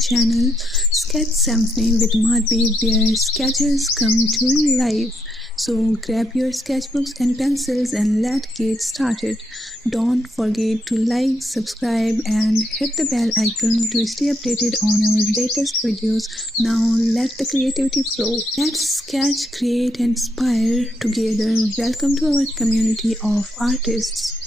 channel Sketch Symphony with Marvii, where sketches come to life. So grab your sketchbooks and pencils and let's get started. Don't forget to like, subscribe and hit the bell icon to stay updated on our latest videos. Now let the creativity flow. Let's sketch, create and inspire together. Welcome to our community of artists.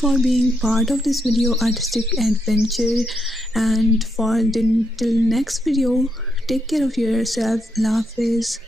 For being part of this video artistic adventure, and till next video, take care of yourself. Allah Hafiz.